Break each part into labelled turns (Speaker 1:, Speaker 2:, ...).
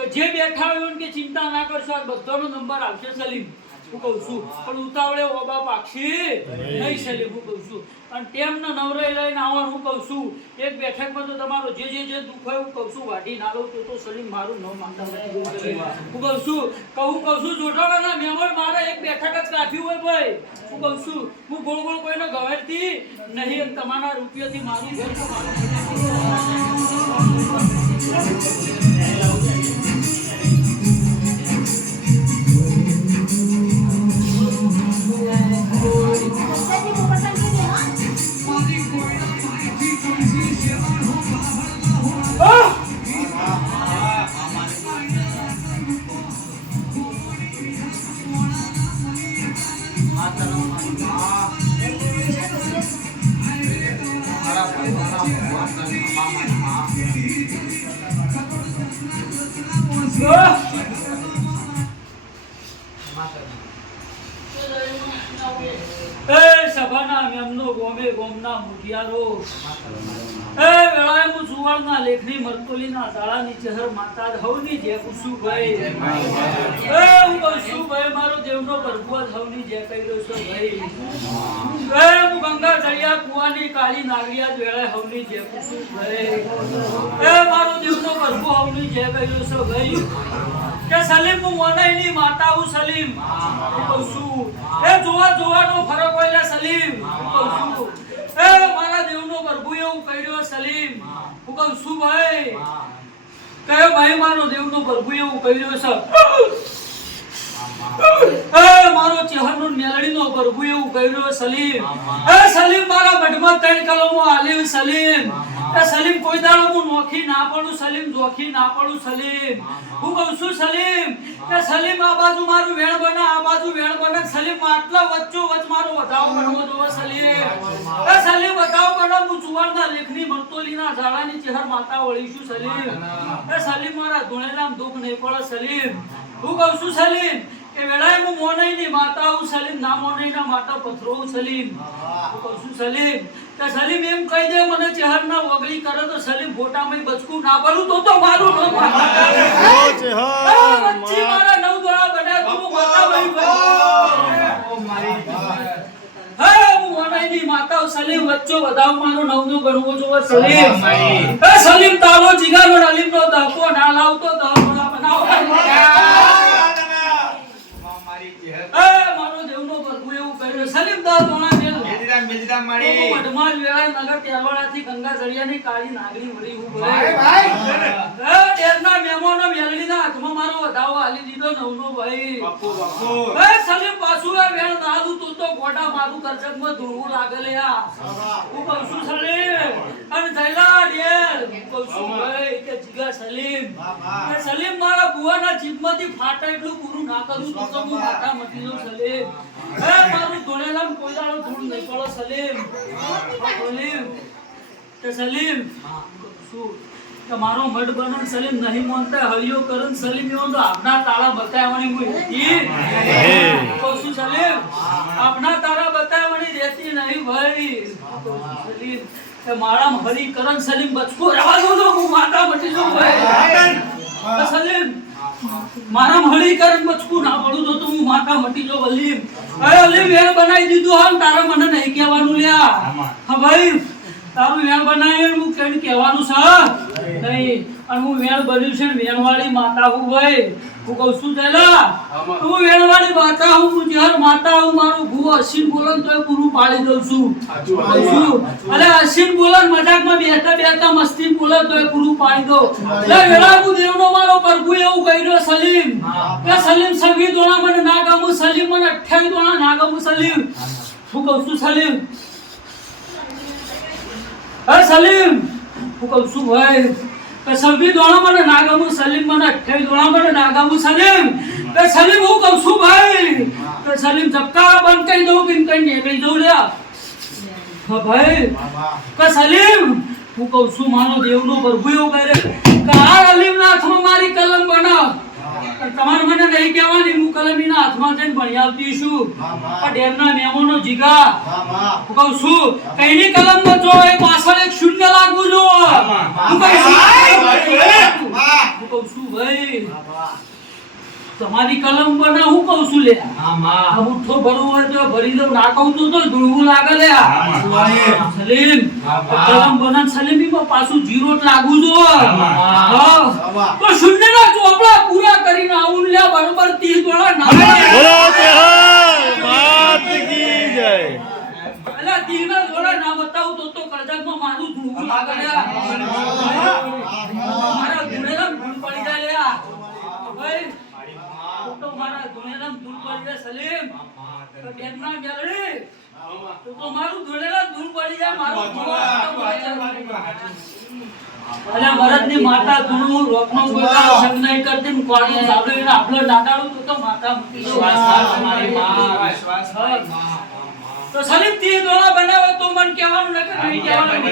Speaker 1: કે જે બેઠા હોય કે ચિંતા ના કરશો આ બધાનો નંબર આવશે સલીમ. હું કહું છું પણ ઉતાવળે ઓબા પાક્ષી નહીં. સલીમ હું કહું છું. અને તેમનો નવરાઈ લઈને આવવાનું હું કહું છું એક બેઠકમાં તો તમારો જે જે જે દુઃખ હોય હું કહું છું વાઢી ના લઉં તો સલીમ મારું ન માનતા નથી હું કહું છું કહું કહું છું જોટાણાના મેમોર મારે એક બેઠક જ રાખ્યું હોય ભાઈ. હું કહું છું હું ગોળ ગોળ કોઈને ગવાડતી નહીં અને તમારા રૂપિયાથી મારું ઘર મારું Thank you. મેમનો ગોમે ગોમના મુઠિયારો. એ વેળાએ હું સુવાળના લેખની મરતોલીના ઝાડાની ચહર માતા હવની જે કુસુભાઈ. એ હું કુસુભાઈ મારો દેવનો પ્રભુઆ હવની જે કર્યો છે ભાઈ. એ હું ગંગા દરિયા કુવાની કાળી નાગરિયા વેળાએ હવની જે કુસુભાઈ. એ મારો દેવનો પ્રભુ હવની જે કર્યો છે ભાઈ. કે સલીમ, હું ની માતા હું સલીમ. કહું છું, એ જોવા જોવાનો ફરક હોય એટલે સલીમ. કહું છું, એ મારા દેવનો પ્રભુ એવું કર્યો સલીમ. હું કહું ભાઈ કયો ભાઈ, મારો દેવનો પ્રભુ એવું કર્યો છે. એ મારો ચહેરનો મેલડીનો પ્રભુ એવું કર્યો સલીમ. એ સલીમ મારા મઢમાં ત્રણ કલમો આલ્યું સલીમ. એ સલીમ કોઈ દાડો હું નોખી ના પડું સલીમ જોખી ના પડું સલીમ. હું કહું છું સલીમ કે સલીમ આ બાજુ મારું વેણ બના આ બાજુ વેણ બના. સલીમ આટલા વચ્ચો વચ મારો વધાવો બનવો જોવે સલીમ. એ સલીમ વધાવો બના હું ચુવાડના લેખની મરતોલીના ઝાડાની ચહેર માતા વળીશું સલીમ. એ સલીમ મારા ધોળેલામ દુઃખ નહીં પડે સલીમ. હું કહું છું સલીમ કે વેળાએ હું મોનઈની માતા હું સલીમ ના મોનઈના માતા પથરો હું સલીમ. હું. કહું છું સલીમ. કે સલીમ એમ કહી દે મને ચહેર ના વગડી કરે તો સલીમ ફોટામાં બચકું ના ભરું તો તો મારું નો વચ્ચે મારા નવ દોડા બન્યા તો હું માતા ભાઈ. હે હું માતા સલીમ વચ્ચો વધાવ મારું નવનું ગણવું જોવે સલીમ. એ સલીમ તારો જીગાનો નલીમનો દહકો ના લાવતો દહકોડા બનાવો. એ મારો દેવનો પ્રભુ એવું કર્યું. સલીમ દા તોણા મેલ હું વઢમાલ વેળા નગર તેલવાડાથી ગંગા જળિયાની કાળી નાગરી વળી હું ભરે. ભાઈ ડેરના મેમોનો મેલડીના હાથમાં મારો વધાવો આલી દીધો નવનો ભાઈ. એ સલીમ પાછું આ વેણ દાદુ તું તો ગોડા મારું કરજકમાં ધૂળવું લાગલે આ. હું કહું છું સલીમ. અને જયલા ડેર કહું છું ભાઈ કે જીગા સલીમ. સલીમ મારા બુવાના જીભમાંથી ફાટે એટલું પૂરું ના કરું તો તો હું માથા મટી સલીમ. એ મારું ધોળેલામ કોઈ દાડો ધૂળ નહીં પડો સલીમ હા, સલીમ કે સલીમ શું? કે મારો મઢ બનન સલીમ નહીં માનતા હળિયો કરન સલીમ એવો તો આપના તાળા બતાવવાની હું. હેતી કહું સલીમ આપના તાળા બતાવવાની રહેતી નહીં ભાઈ. સલીમ કે મારા હરી કરન સલીમ બચકો રહેવા દો તો હું માતા બચી છું ભાઈ. સલીમ મારા મળી કર બચકું ના પડું તો તું માથા માતા મટી જો અલીમ. અરે અલીમ વેણ બનાવી દીધું હાલ તારા મને નહીં કહેવાનું લ્યા. હા ભાઈ તારું વેણ બનાવી હું કેમ કહેવાનું છે નહીં અને હું વેણ બન્યું છે વેણવાળી માતા હું ભાઈ. હું કહું છું તેલા હું વેણવાળી માતા હું હું માતા હું મારું ભૂ અસીન બોલન તોય પૂરું પાડી દઉં છું. કહું છું. બોલન મજાકમાં બેઠા બેઠા મસ્તી બોલન તોય પૂરું પાડી દઉં. લે વેળા હું દેવનો મારો પ્રભુ એવું કહ્યું સલીમ. કે સલીમ સગી દોણા મને ના ગમું સલીમ મને અઠ્યાવી દોણા ના ગમું સલીમ હું કહું છું સલીમ. હે સલીમ. હું કહું છું ભાઈ કે સવી દોણા મને નાગામુ સલીમ મને અઠ્યાવી દોણા મને નાગામુ સલીમ. કે સલીમ હું કહું છું ભાઈ. કે સલીમ ઝબકા બંધ કરી દઉં કે કઈ નીકળી દઉં લ્યા. હા ભાઈ. કે સલીમ, હું કહું છું, માનો દેવનો પ્રભુ એવું કરે. કે આ અલીમના હાથમાં મારી કલમ બનાવ. તમારે મને નહીં કહેવાની હું કલમીના હાથમાં જઈને ભણી આવતી છું. પણ ડેરના મેમોનો જીગા.
Speaker 2: હા,
Speaker 1: કહું છું કઈની કલમમાં જો એ પાછળ એક શૂન્ય લાગવું જો હું કહું છું ભાઈ તમારી કલમ બના હું કહું છું લે. આ મુઠ્ઠો ભરવું હોય તો ભરી દઉં ના કહું તો ધૂળવું લાગે લે. સલીમ. કલમ બના સલીમ પાછું જીરો જ લાગવું જો. તો શૂન્યના ચોપડા પૂરા કરીને આવું લે બરોબર 30 ડોલર ના
Speaker 3: બોલો ત્યોહાર માત કી જય
Speaker 1: અલા તીરના ડોલર ના બતાવું તો તો કરજતમાં મારું ધૂળવું લાગે લે મારા ધૂળેરામ ધૂળ પડી જાય લે આ. ભાઈ તો તો મારા ધૂળેરામ ધૂળ પડી જાય સલીમ બેનના મેલડી તો તો મારું ધોળેલા દૂર પડી જાય મારું ધૂળ અલા ભરતની માતા ધૂળું રોકનો ગોતા સંગ નહીં કરતી ને સાંભળીને આપણો દાદાડું તો તો માતા મૂકી દો. તો સલીમ તી દોરા બનાવે તો મન કહેવાનું ન કે નહીં કહેવાનું.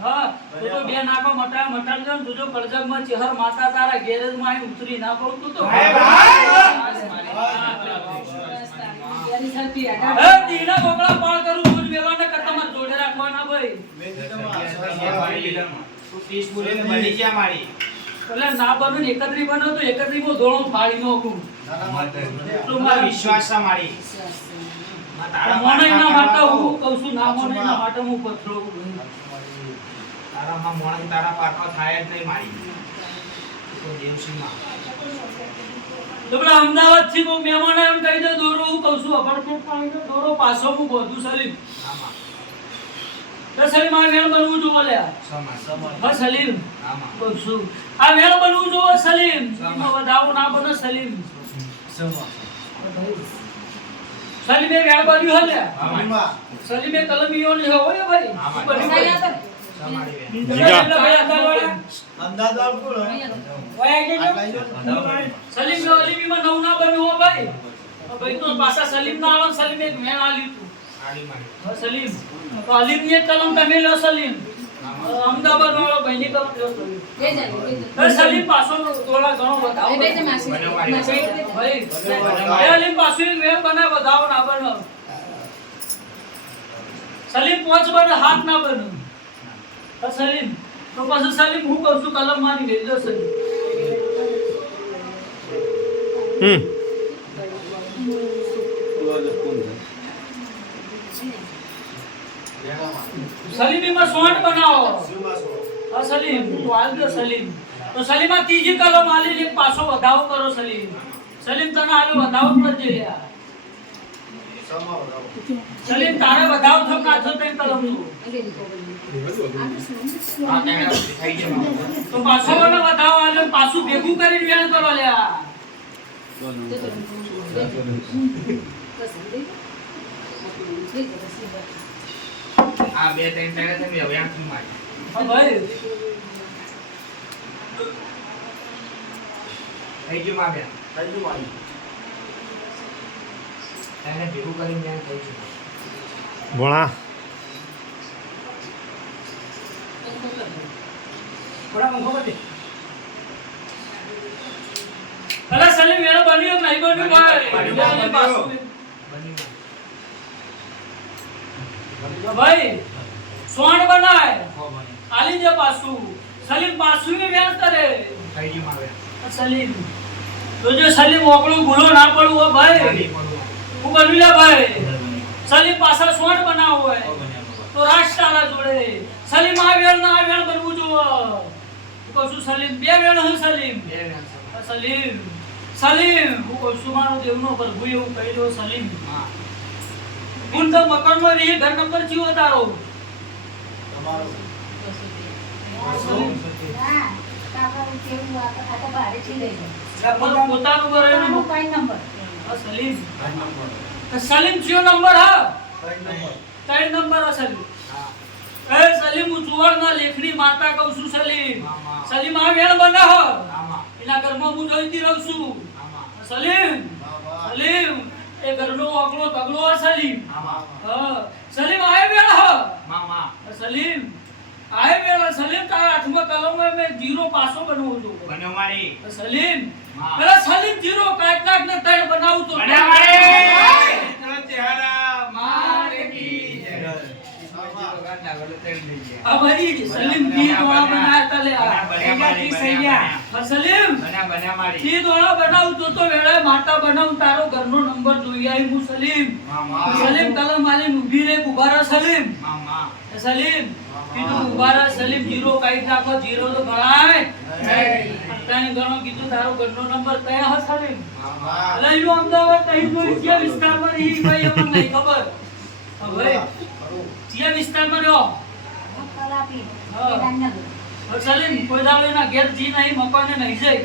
Speaker 1: હા તો તો બે નાકો મટા મટા જો તુજો તું માં ચહર માતા તારા ગેરેજમાં આઈ ઉતરી ના પડતું તો હે દીના બોકળા પાળ કરું તું વેલા ને કરતા માં જોડે રાખવાના ભાઈ. એટલે ના બનું ને એકત્રી બનો તો એકત્રીમાં ધોળો ફાળી નોખું. એટલું મારે
Speaker 4: વિશ્વાસ મારી.
Speaker 1: મોને ના માટે હું કહું છું ના મોને ના માટે હું પથરો
Speaker 4: તારામાં મોણસ તારા પાકો થાય જ નહીં મારી. તું દેવસીમાં
Speaker 1: તો પેલા અમદાવાદથી કોઈ મહેમાન એમ કહી દે દોરો હું કહું છું. અપરકેટ પાણી દોરો પાછો હું બધું સલીમ. તો સલીમ આ વેળ બનવું જો બોલ્યા
Speaker 4: સમાન
Speaker 1: હા સલીમ.
Speaker 4: આમાં
Speaker 1: કહું છું આ વેણ બનવું જો સલીમ. વધાવો ના બને સલીમ. સલીમે વેણ બન્યું હલે
Speaker 4: આમાં.
Speaker 1: સલીમે કલમીઓ ને હોય ભાઈ. સલીમ ને. નવું ના બન્યું હો ભાઈ. તો ભાઈ તો પાછા સલીમ ના આવે સલીમ એક
Speaker 4: મેળ.
Speaker 1: હા, સલીમ. તો અલીમની ને કલમ તમે લો સલીમ. અમદાવાદ વાળો સલીમ એ પાછો થોડા ઘણો બતાવો ભાઈ એ પાછું એક વેણ બને બતાવો ના બને. સલીમ પોચ બને હાથ ના બને. સલીમ તો પાછું સલીમ હું કહું છું કલમ મારી લેજો સલીમ.
Speaker 3: હમ.
Speaker 1: સલીમીમાં સોંઠ બનાવો. હા સલીમ. તું હાલ દે સલીમ. તો સલીમા ત્રીજી કલમ આલી લે પાછો વધાવો કરો સલીમ. સલીમ તને આલું વધાવો જ નથી લ્યા સલીમ તારે વધાવો થમ ના થતો એ
Speaker 4: કલમનું
Speaker 1: તો પાછો મને વધાવો આલ્યો પાછું ભેગું કરીને વેણ કરો લ્યા.
Speaker 4: આ બે ત્રણ છે ને હવે આંખી મારી.
Speaker 1: ભાઈ.
Speaker 4: થઈ ગયું માં બેન
Speaker 2: થઈ ગયું મારી.
Speaker 4: એને ભેગું કરીને બેન થઈ ગયું.
Speaker 3: ભણા
Speaker 1: અલા સલીમ વેણ બન્યો નહીં બન્યું ભાઈ.
Speaker 4: બન્યું,
Speaker 1: લે, લે,
Speaker 4: બન્યું.
Speaker 1: પાછું.
Speaker 4: બની
Speaker 1: હા ભાઈ સોણ બનાય. આલી દે પાછું. સલીમ પાછું બી વેણ કરે સલીમ. તો જો સલીમ ઓગળું ભૂલો ના પડવું હો ભાઈ. હું બની લે ભાઈ. સલીમ પાછળ સોણ બનાવ હોય. તો રાજ તારા જોડે. સલીમ આ વેળ ના આ વેળ બનવું જો હું કહું સલીમ બે વેળ હું સલીમ. સલીમ. સલીમ. હું કહું છું મારો દેવનો પ્રભુ એવું કહી દો સલીમ.
Speaker 4: હા.
Speaker 1: હું તો મકાનમાં રહી ઘર નંબર જીવો તારો.
Speaker 2: તમારો.
Speaker 1: સલીમ પોતાનું ઘર એનું.
Speaker 5: નંબર.
Speaker 1: સલીમ.
Speaker 2: ત્રણ નંબર.
Speaker 1: સલીમ કયો નંબર હા.
Speaker 2: ત્રણ નંબર.
Speaker 1: ત્રણ નંબર આ સલીમ. એ સલીમ હું ચુવાડના લેખની માતા કહું છું સલીમ. સલીમ આ વેળ બનાવ એના ઘરમાં હું જોઈતી રહું છું. સલીમ.
Speaker 2: વાહ, વાહ.
Speaker 1: સલીમ. એ ઘરનો આગલો તગલો આ સલીમ. સલીમ આ વેળ
Speaker 4: મામા
Speaker 1: સલીમ. આય વેલા સલીમ તારા હાથમાં કલમ મેં જીરો પાસો બનવું છું.
Speaker 4: બન્યો મારી.
Speaker 1: સલીમ. પેલા સલીમ જીરો કાટ નાખ ને તૈણ બનાવું તો
Speaker 4: બન્યા મારી. મિત્ર ચહેરા માત કી જય.
Speaker 1: આ સલીમ જી દોણા બનાયા તા લે આ.
Speaker 4: બન્યા મારી. મારી.
Speaker 1: આ સલીમ.
Speaker 4: બના બના મારી.
Speaker 1: જી દોણા બનાવ તો તો વેળાએ માતા બનાવ તારો ઘરનો નંબર જોઈ આવી હું સલીમ.
Speaker 4: મામા
Speaker 1: સલીમ કલમ આલીને ઊભી રે ઉભારા સલીમ.
Speaker 4: મામા
Speaker 1: સલીમ કીધું ઉભારા સલીમ જીરો કાઢી નાખો જીરો તો ગણાય તને ગણો કીધું તારો ઘરનો નંબર કયા હે સલીમ?
Speaker 2: મામા
Speaker 1: લઈ લો અમદાવાદ તઈ નો કયા વિસ્તારમાં ઈ ભાઈ અમને નહીં ખબર.
Speaker 2: હવે
Speaker 1: કયા વિસ્તારમાં રહ્યો હવે સલીમ કોઈ દાડો એના ઘેર જી નહીં મકાને નહીં જાય.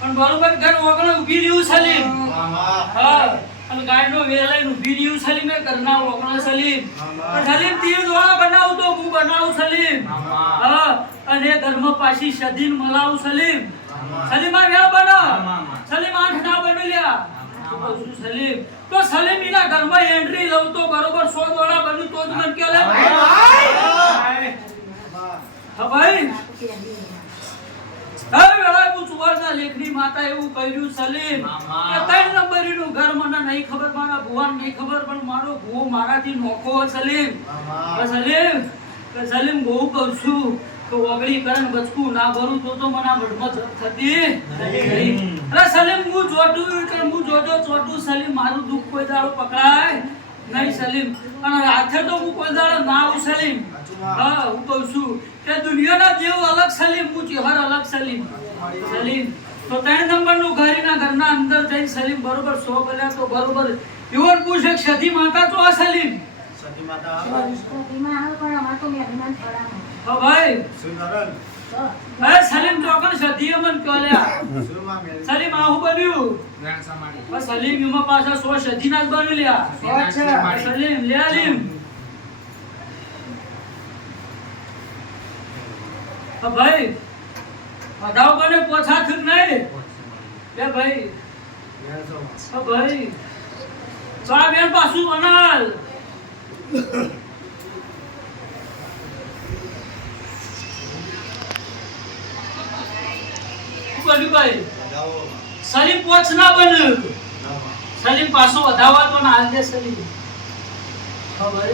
Speaker 1: પણ બરોબર ઘર ઓગણે ઊભી રહ્યું સલીમ. હા અને ગાયનો વેલાઈ ઊભી રહ્યું સલીમ એ ઘરના ઓગણે સલીમ. પણ સલીમ તીર દ્વારા બનાવું તો હું બનાવું સલીમ. હા અને ઘરમાં પાછી સદીન મલાવું સલીમ. સલીમ આ વેળ બનો. સલીમ આઠ ના બની લ્યા તો સલીમ? તો સલીમ એના ઘરમાં એન્ટ્રી લઉં તો બરોબર સો દોડા બન્યું તો જ મને કે ભાઈ. હવે વેળાએ લેખની માતા એવું કહ્યું સલીમ. કે ત્રણ નંબરીનું ઘર મને નહીં ખબર મારા ભુવાને નહીં ખબર પણ મારો ભુવો મારાથી નોખો સલીમ. સલીમ સલીમ બહુ કહું છું કે ઓગળી કરણ બચકું ના ભરું તો તો મને આ મઢમાં થતી. અરે સલીમ હું જોતું કે હું જોજો ચોટું સલીમ મારું દુઃખ કોઈ દાડો પકડાય. નહીં સલીમ. અને હાથે તો હું કોઈ દાડો ના હું સલીમ. હા હું કહું છું કે દુનિયાના જેવું અલગ સલીમ હું ચહેર અલગ સલીમ. સલીમ. તો ત્રણ નંબરનું ઘરીના ઘરના અંદર જઈને સલીમ બરોબર સો બોલ્યા તો બરોબર. યુવન પૂછે સતી માતા તો આ સલીમ.
Speaker 2: સતી માતા
Speaker 1: હા ભાઈ. અરે સલીમ ચોકન અમન કહ્યા
Speaker 2: સુરમા
Speaker 1: સલીમ આહુ બન્યું. બસ સલીમ યુમા પાછા સો ના બની લ્યા. સલીમ, લે અલીમ ભાઈ વધાવ બને પોછા થક નહીં? લે ભાઈ ભાઈ, ચા બેન પાછું બનાલ. સલીમ પોચ ના બન્યું સલીમ પાછો વધાવવા તો ના હાલ દે સલીમ. ખબર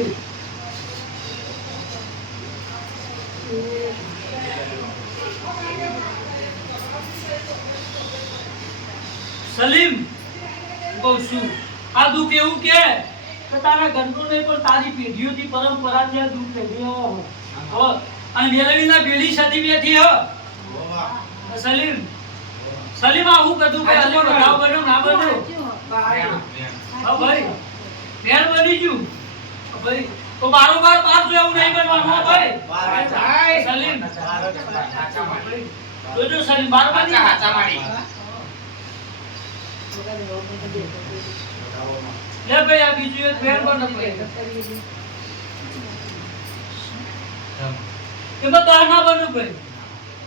Speaker 1: સલીમ કહું છું આ દુઃખ એવું કે તારા ઘરનું નહીં પણ તારી પેઢીઓથી પરંપરાથી આ દુઃખ થઈ ગયો હો અને મેળવીના પેઢી સદી બેઠી હો. સલીમ સલીમ હું કીધું કે અલી ભાવ બન્યો ના બન્યો હા ભાઈ ફેર બની ગયું. ભાઈ તો બારોબાર બાર જો એવું નહીં બનવાનું હો ભાઈ. સલીમ. જોજો સલીમ બાર બની
Speaker 2: દાવોમાં.
Speaker 1: લે ભાઈ આ બીજું એક ફેર પણ નથી એમાં તો આ ના બન્યું ભાઈ.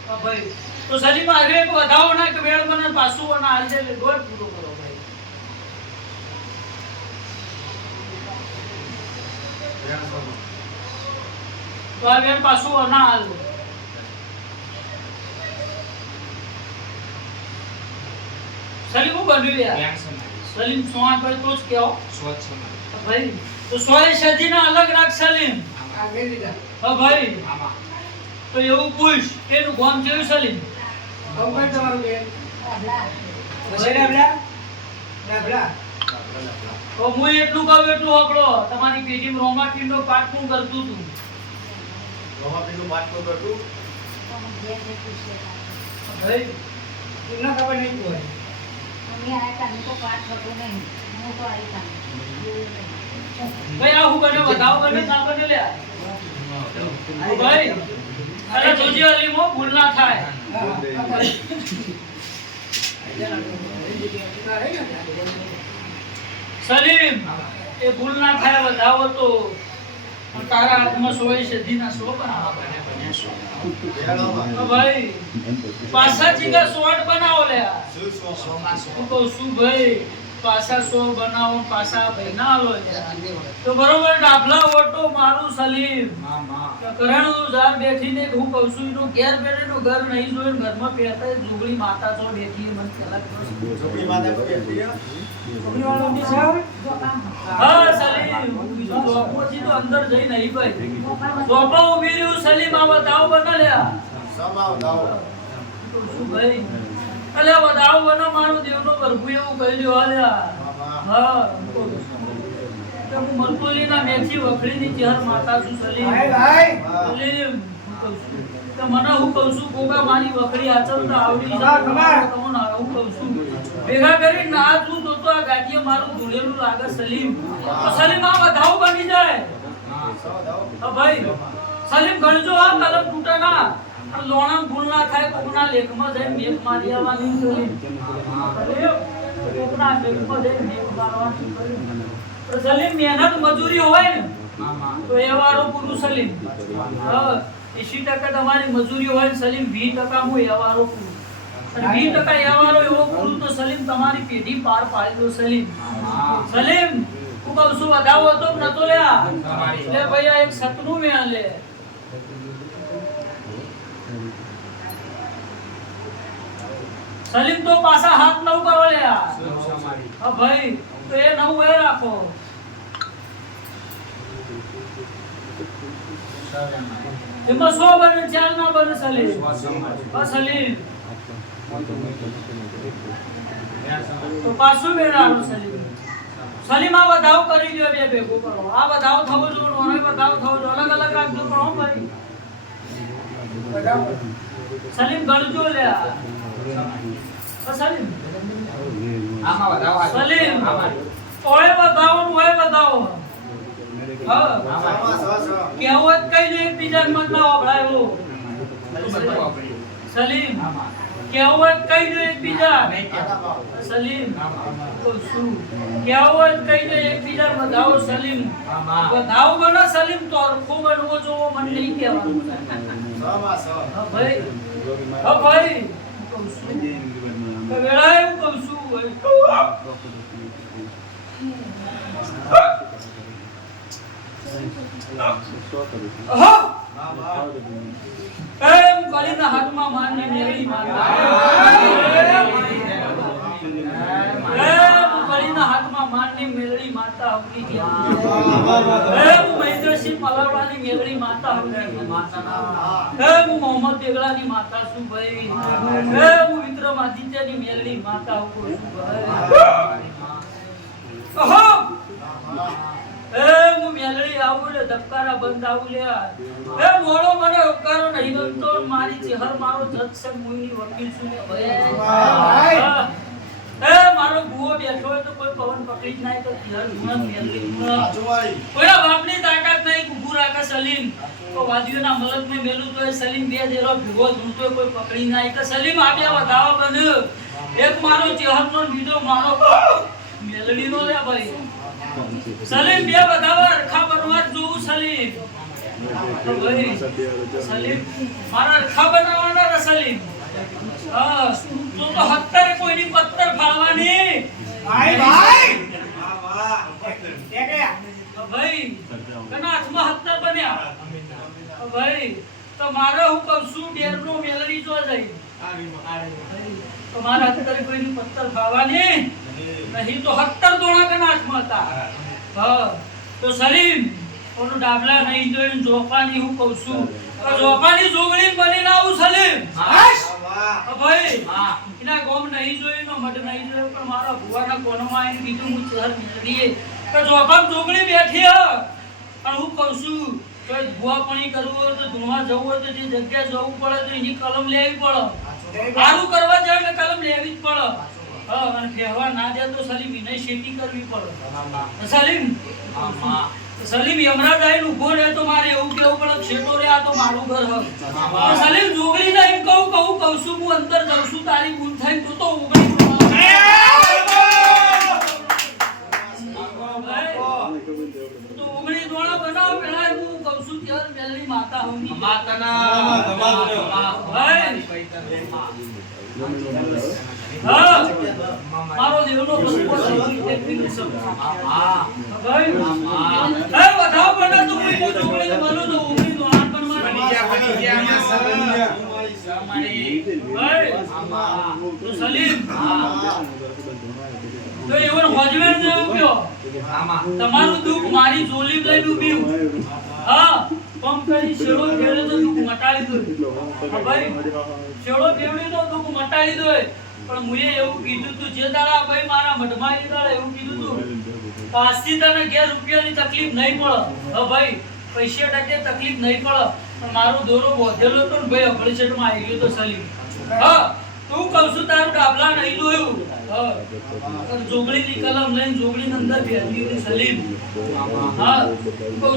Speaker 1: હા ભાઈ. તો સજી આગળ એક વધાવો ના કે વેળ મને પાછું અને હાલ છે એટલે પૂરો કરો ભાઈ. તો આ વેળ પાછું ના હાલ. સલીમ હું બન્યું યાર? સલીમ સોઆ ભાઈ તો જ કહેવો ભાઈ તો સોએ સજીના અલગ રાખ સલીમ. હા ભાઈ. તો એવું પૂછ એનું ગોમ કેવું સલીમ?
Speaker 2: લાબલા,
Speaker 1: તો હું એટલું કહું એટલું હકડો તમારી પેઢીમાં રોમાટીનો પાટકું કરતું હતું
Speaker 2: લાબલા. રોમાપીનું બાટલું કરતું.
Speaker 1: ભાઈ ભાઈ આ હું કને વધાવ કને ના બને લે ભાઈ અરે જોજે અલીમો ભૂલ ના થાય. સલીમ એ ભૂલ ના થાય વધાવો તો. તારા હાથમાં સોય સદીના સો બનાવવા ભાઈ પાછા જીગા સોટ બનાવો લે શું છું ભાઈ પાછા સો બનાવો પાછા ભાઈ ના તો બરોબર ડાબલા ઓટો મારું સલીમ. કરાણું ઝાડ બેઠીને હું કહું છું એનું ઘેર બેઠેનું ઘર નહીં જોયું ઘરમાં પહેરતા જુગડી માતા તો બેઠી મને કલાક કહો
Speaker 2: માતા હતી હા
Speaker 1: સલીમ. બીજું તો અંદર જઈ નહીં ભાઈ. સોપા ઊભી રહ્યું સલીમ આ બતાવો બના લ્યા.
Speaker 2: સમાવ દાવ.
Speaker 1: શું ભાઈ? અલ્યા બતાવો બનો મારો દેવનો પ્રભુ એવું કહી લ્યો હાલ્યા હા તો હું મલકોલીના મેથી વખડીની ચહેર માતા છું સલીમ. તો મને હું કહું છું કોકા મારી વખડી આચરતા આવડી તમને હું કહું છું. ભેગા કરી ના તું તો તો આ ગાડીએ મારું ધૂળેલું લાગે સલીમ. તો સલીમ આ વધાવ બની જાય. હા. ભાઈ સલીમ ગણજો આ કલમ તૂટે ના. લોણા ભૂલ ના થાય કોકના લેખમાં જઈ મેપ મારી આવવાની કોકના લેખમાં જઈને મેઘ મારવાની સલીમ. મહેનત મજૂરી હોય ને તો એ વાળો પૂરું સલીમ. એસી ટકા તમારી મજૂરી હોય ને સલીમ વીસ ટકા હું એ વાળો પૂરું વીસ ટકા એ વાળો એવો પૂરું તો સલીમ તમારી પેઢી પાર પાડી દો સલીમ. સલીમ હું કઉ છું વધાવો હતો નતો લ્યા. લે ભાઈ એક સતનું મેં લે. સલીમ તો પાછા હાથ નવ કરો હા ભાઈ તો એ નવ એ રાખો. એમાં સો બને ચાર ના બને સલીમ. બસ સલીમ. તો પાછું બેરાડો સલીમ. સલીમ આ બધાઓ કરી લ્યો બે ભેગું કરો. આ વધાવ થવો જો ઓને વધાવ થવો જો અલગ અલગ રાખજો પણ હો ભાઈ. સલીમ ગણજો લે સલીમ સલીમ ઓય બતાવો ઓય બતાવો હા
Speaker 2: સમા, સ, સ.
Speaker 1: કહેવત કઈ દે એકબીજાને મત ના સલીમ કઈ તો શું કેવત કઈ દે એકબીજા બધાઓ સલીમ બધાઓ બનો સલીમ તો અરખો બનવો જોવો મને નહીં કહેવાનું ભાઈ હા ભાઈ છું કે કહું એમ કરીને હાથમાં મારને મેળી માન એમ કરીને હાથમાં માનની મેળી માતા આવતી ગયા એમ મહેન્દ્રસિંહ પલાળવાની મેળી માતા આવતી ગયા હે હું મોહમ્મદ દેગડાની માતા છું ભાઈ હે હું વિક્રમાદિત્યની મેલડી માતા હું છું ભાઈ અહો! હે હું મેલડી આવું લે ધબકારા બંધ આવું લે હે મોળો મને ઉપકારો નહીં ગમતો મારી ચહેર મારો જજ છે મુની વકીલ છું ને ભાઈ હા. હે મારો ભૂવો બેઠો હોય તો કોઈ પવન પકડી જ નાય તો ચહેર ગુણ મેલડી ગુણ
Speaker 2: બાજુવાળી.
Speaker 1: કોઈના બાપની તાકાત નહીં કુકુ રાખે સલીમ. તો વાદીઓના મલક મેં મેલું તો એ સલીમ બે દેરો ભેગો ધૂળતો કોઈ પકડી નાય તો સલીમ આ બે વધાવા બન. એક મારો ચેહરનો બીજો મારો. મેલડીનો લે ભાઈ. સલીમ બે વધાવા રખા બનવા જ જોવું સલીમ. તો ભાઈ સલીમ મારા રખા બનાવવાના રે સલીમ. હા તો તો હત્તરે કોઈની પત્તર ફાળવાની
Speaker 2: વાહ, વાહ.
Speaker 1: હા ભાઈ કના હાથમાં હત્તર બન્યા? ભાઈ તો મારે હું કહું છું જો જઈ. તો મારા હત્તરે કોઈની પત્તર ખાવાની નહીં તો હત્તર દોણા કના હાથમાં હતા? હા. તો સલીમ ઓનું ડાબલા નહીં જોઈને જોપાની હું કહું છું. તો જોપાની જોગણી બનીને આવું સલીમ.
Speaker 2: વાહ.
Speaker 1: હા. ભાઈ એના ગોમ નહીં જોયું નો મઢ નહીં જોયું પણ મારા ભુવાના કોણમાં આવીને કીધું હું ચહર મેળવીએ કે જોપામ જોગણી બેઠી હ. પણ હું કહું છું તો ભુવાપણી કરવું હોય તો ધૂણવા જવું હોય તો જે જગ્યાએ જવું પડે તો એની કલમ લેવી પડે. સારું કરવા જાય એટલે કલમ લેવી જ પડે. હા અને ના જાય તો સલીમ વિનય શેતી કરવી પડે. સલીમ સલીમ યમરાજ આવીને ઊભો રહે તો મારે એવું કેવું પડે છેટો રે આ તો મારું ઘર હક સલીમ જોગણી ના એમ કહું કહું કહું છું હું અંદર જાઉં છું તારી ભૂલ થાય તો તો ઉગણી તો ઉગણી દોણા બનાવ પેલા હું કહું છું ત્યારે મેલની માતા હા મારો દેવનો ભગવો છે એક મિનિટ હા ભાઈ એ બને તો કોઈ કોઈ જોગણી મળો તો ઉગણી દોણા
Speaker 4: બની ગયા, બની ગયા. મારી.
Speaker 1: ભાઈ
Speaker 4: આમાં.
Speaker 1: તો સલીમ
Speaker 4: હા.
Speaker 1: તો એવું હોજવેર ને ઉભ્યો
Speaker 4: આમાં.
Speaker 1: તમારું દુખ મારી જોલી લઈને ઊભી હા પંપ કરી શેડો ફેરે તો દુખ મટાડી દો ભાઈ શેડો ફેરવી તો દુખ મટાડી દો પણ મુએ એવું કીધું તું, જે દાડા ભાઈ મારા મઢમાં એ દાડા એવું કીધું તું. પાસથી તને ઘેર રૂપિયાની તકલીફ નહીં પડે. હ ભાઈ, પૈસા ટકે તકલીફ નહીં પડે. પણ મારો દોરો બોધેલો હતો ને ભાઈ ઓપરેશનમાં આવી ગયો તો સલીમ. હા, તું કહું છું તારું ડાબલા નહીં દોયું કલમ અંદર સલીમ. હા કહું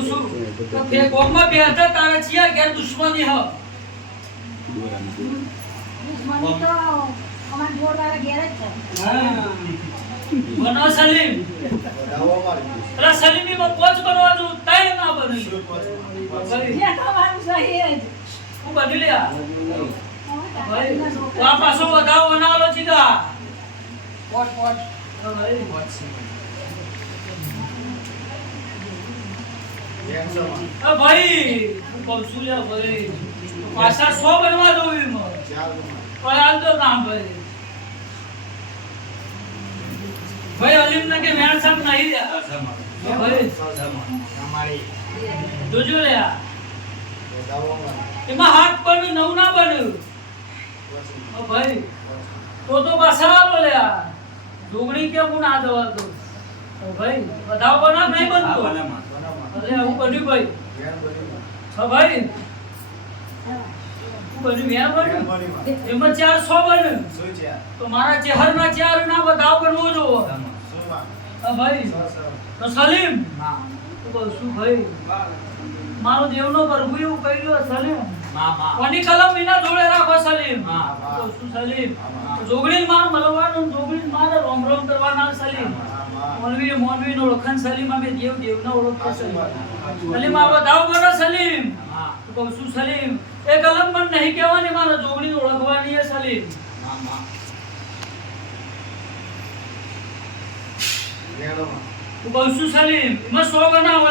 Speaker 1: તારા ચિયા દુશ્મની હ.
Speaker 5: અમારા જોડવાળા ઘેર જ છે.
Speaker 1: બનો સલીમ. પેલા સલીમી માં કોચ બનવા દઉં ના બની
Speaker 2: શું કહો છો?
Speaker 1: ભાઈ
Speaker 5: સહી જ.
Speaker 1: હું બની લ્યા. ભાઈ
Speaker 5: તમારા
Speaker 1: તો
Speaker 5: છોકરા
Speaker 1: આ પાછો વધાવો બનાવલો ચીગા પોટ પોટ ભાઈ.
Speaker 2: કેમ છો
Speaker 1: ભાઈ. હું કહું છું ભાઈ. પાછા સો બનવા દઉં એમાં. પણ હાલ તો કામ ભાઈ. ભાઈ અલીમ ને કે મેળ સાપ નહીં રહ્યા ભાઈ. જોજો લ્યા એમાં હાથ પડ્યું નવું ના બન્યું. ભાઈ તો તો પાછા આલો લ્યા ડુંગળી કેમ હું ના દવા દઉં? ભાઈ બધા બના નહીં બનતો.
Speaker 2: બનાવો
Speaker 1: અરે હું બન્યું ભાઈ. હા ભાઈ બન્યું મેં બન્યું એમાં ચાર સો બન્યું
Speaker 2: શું?
Speaker 1: તો મારા ચહેરના ચાર ના વધાવ બનવો જોવો
Speaker 2: શું
Speaker 1: ભાઈ. તો સલીમ. તો કહું ભાઈ? મારો દેવનો પ્રભુ એવું કહ્યું સલીમ. કોની કલમ વિના જોડે રાખો સલીમ. તો કહું સલીમ. જોગણી માર મળવાનું જોગણી માર રોમ રોમ કરવાના સલીમ.
Speaker 2: મોલવી
Speaker 1: મોનવી મોનવી નો ઓળખાણ સલીમ અમે દેવ દેવ નો ઓળખતો સલીમ. સલીમ આ બતાવ કરો સલીમ. તો છું સલીમ? એ કલમ નહીં કહેવાની મારે જોગણી ઓળખવાની છે સલીમમાં,
Speaker 4: માં. માં.
Speaker 1: તો કહું છું સલીમ એમાં સો બનાવો.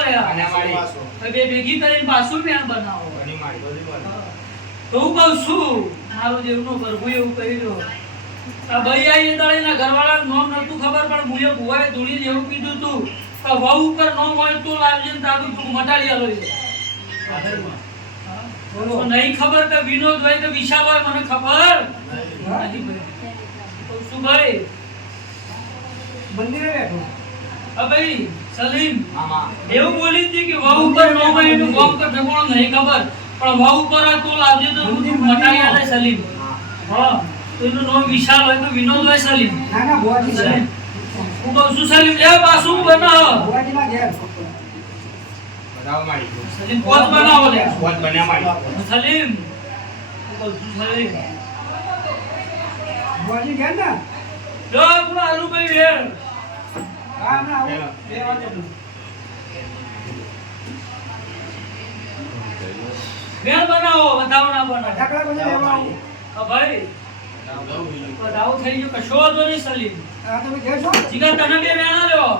Speaker 1: હવે બે ભેગી કરીને પાછું મેણ બનાવો
Speaker 2: માં.
Speaker 1: તો હું કહું છું મારો જેવું કરવું એવું કહી દો આ ભાઈ આ એ દળીના ઘરવાળાનું નામ નહોતું ખબર પણ મુએ ભુવાએ ધૂળી એવું કીધું તું કે વહુ ઉપર નોમ હોય તો લાવજે ને તારું તું મટાડી આલો છે. તો નહીં ખબર તો વિનોદ હોય કે વિશાલ મને ખબર. નથી ભાઈ. છું ભાઈ હા ભાઈ સલીમ.
Speaker 4: માં, માં.
Speaker 1: એવું બોલી હતી કે વહુ ઉપર નો હોય એનું ગામ કે ઠેકાણું નહીં ખબર. પણ વહુ ઉપર આ તો લાવજે તો તું મટાડી આલે સલીમ. હા. તો એનું નામ વિશાલ હોય તો વિનોદ હોય સલીમ. સલીમ. હું કહું છું સલીમ લે પાછું બનાવો.
Speaker 4: મારી.
Speaker 1: સલીમ બનાવો લે
Speaker 4: બન્યા મારી.
Speaker 1: સલીમ જો આપણો વેર વેર બનાવો વધાવો ના બનાવો હા ભાઈ વધાવો થઈ ગયો કશો વાંધો નહીં સલીમ જીગા તને બે વેણા
Speaker 4: લેવો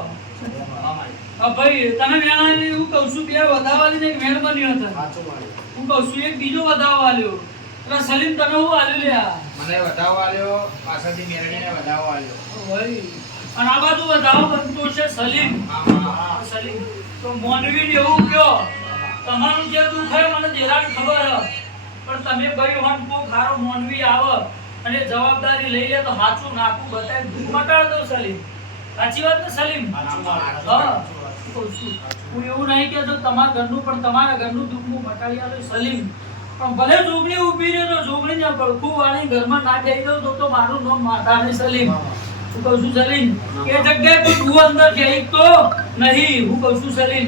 Speaker 4: મારી.
Speaker 1: ભાઈ તમે વેણા હું કહું છું બે વધાવાલી એક વેણ બન્યો હતો. હું કહું છું એક બીજો વધાવો આલ્યો એટલે સલીમ તમે હું આલ્યો લ્યા?
Speaker 4: મને વધાવો આલ્યો પાછળથી મેરડીને વધાવો આલ્યો
Speaker 1: ભાઈ અને આ બાજુ વધાવો બનતો છે સલીમ. સલીમ તો મોનવી ને એવું કયો તમારું જે દુઃખ હોય મને દેરાની ખબર હ. પણ તમે ભાઈ હોન કો ખારો મોનવી આવ અને જવાબદારી લઈ લે તો સાચું નાખું બતાવી મટાડ દો સલીમ. સાચી વાત ને સલીમ? હા. કહું છું. હું એવું નહીં કહેતો તમારા ઘરનું પણ તમારા ઘરનું દુઃખ હું મટાડી આવ્યો સલીમ. પણ ભલે જોગણી ઊભી રહે તો જોગણી ને પડખું વાળી ઘરમાં ના જઈ દઉં તો તો મારું નામ માતા ને સલીમ. હું કહું છું સલીમ એ જગ્યાએ કોઈ ભૂ અંદર જઈ તો નહીં. હું કહું છું સલીમ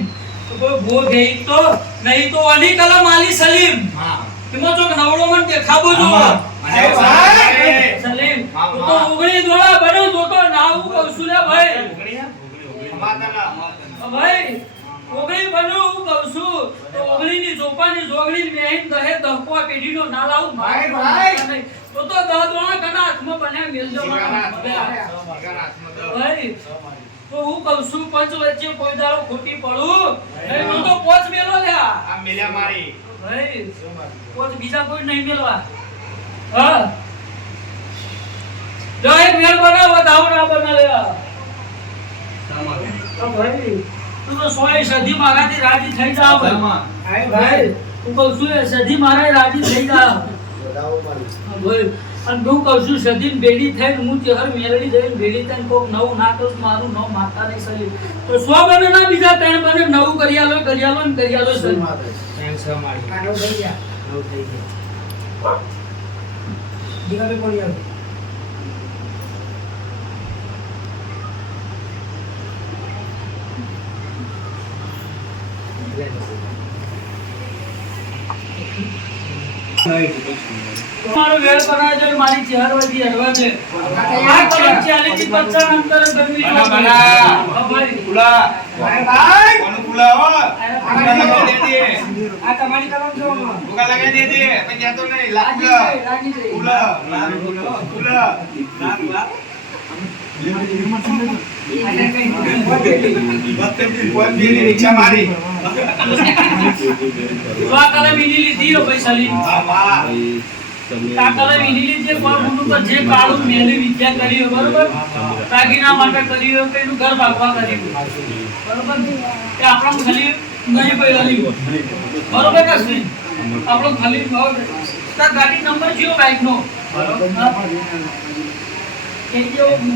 Speaker 1: તો કોઈ ભૂ જઈ તો નહીં. તો અલી કલમ આલી સલીમ. એમાં જો નવડો મને દેખાબો જો. સલીમ તો ઉગણી દોડા બન્યો તો તો ના હું કહું છું લે ભાઈ.
Speaker 4: ઉગણી ઉગણી.
Speaker 1: ભાઈ ઓગળી બન્યું હું કહું છું તો ઓગળીની ચોપાની જોગણી મેહીન દહે દહકો પેઢીનો ના લાવું
Speaker 2: ભાઈ, ભાઈ.
Speaker 1: તો તો દહ દોણા કના હાથમાં બન્યા મેલજો
Speaker 4: જીગાના
Speaker 1: મારા.
Speaker 4: હાથમાં, જીગાના હાથમાં દો.
Speaker 1: ભાઈ તો હું કહું છું પંચ વચ્ચે કોઈ દાડો ખોટી પડું. નહીં તું તો પોચ મેલો લ્યા
Speaker 4: આ. મેલ્યા મારી.
Speaker 1: ભાઈ પોચ બીજા કોઈ નહીં મેલવા. હા. જો એક મેલ બનાવો દાવ ના બનાવે ભાઈ તું તો સોય સદી મારાથી રાજી થઈ જાવ ભાઈ ભાઈ હું કહું છું સધી મારા રાજી થઈ ભાઈ અને હું કહું છું સદીન બેડી થઈને હું ચહેર મેલડી જઈને બેડી થઈને કોક નવું નાટક મારું નવ માતા નહીં સહી તો સો બને ના બીજા ત્રણ બને નવું કરી આલો કરી આલો ને કરી આલો કાઢો થઈ ગયા.
Speaker 4: નવ થઈ ગયા.
Speaker 1: આલો તમારો બનાવજો મારી ચહેર વધી હડવા છે. આ કલમ ચાલી થી પચાસ અંતર ગરમી. હા, ભાઈ.
Speaker 4: કોનું હો.
Speaker 1: આ તમારી કલમ જો
Speaker 4: પુલા લગાવી દે પણ જાતો નહીં. લાગ મારી
Speaker 1: આપણો ખાલી નહીં પહેલાની બરોબર? કે શું આપણો ખાલી ગાડી નંબર કયો બાઈક નો એ જેવો હું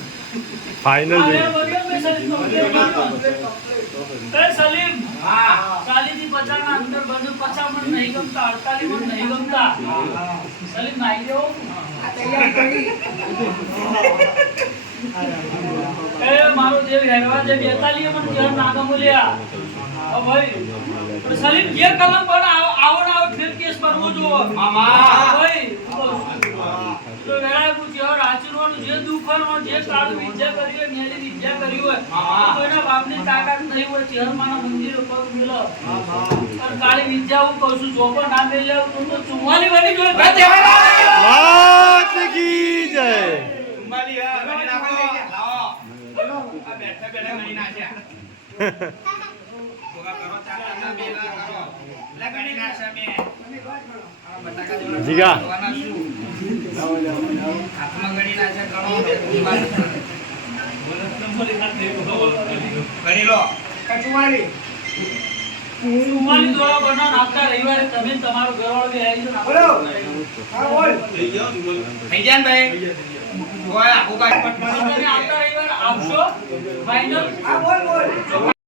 Speaker 1: બોલ્યો સલીમ એ સલીમ.
Speaker 4: હા.
Speaker 1: ચાલીસથી પચાસ ના અંદર બંને પચાસ નહીં ગમતા અડતાલીસ મણ નહીં ગમતા. સલીમ નાઈ દેવો એ મારો જે હેરવા જે બેતાલીસ મણ જે નાગા લ્યા ઓ ભાઈ. પણ સલીમ જે કલમ પણ આવો આવો ને ફેર કેસ કરવો જો
Speaker 4: મામા.
Speaker 1: ભાઈ તો વેળા પૂછ્યો રાચરવાનું જે દુખવાનું જે કાળું વિદ્યા કરી હોય નેલી વિદ્યા કરી હોય. કોઈના બાપની તાકાત નહીં હોય ચેહરમાના મંદિર ઉપર મેલો અને કાળી વિદ્યા હું કહું છું ચોપર ના મેલે તું તો ચુમ્માલી બની ગયો
Speaker 3: માત કી જય.
Speaker 4: ચુમ્માલી હા ગણી નાખો. લાવો આ બેઠા બેઠા ગણી નાખ્યા. ભોગા કરો ચાકર ના કરો. લે ગણી નાખ્યા મેં આ બટાકા જેવડા
Speaker 3: જીગા.
Speaker 4: હાથમાં ગણી નાખ્યા ગણો ગણી લો
Speaker 1: ચુમ્માલી દોડા બનાવ આવતા રવિવારે તમે તમારો ઘરવાળો બે આવી જાઓ ને
Speaker 4: થઈ ગયા ભાઈ આખું કાઢ
Speaker 1: આવતા રવિવારે આવશો ફાઇનલ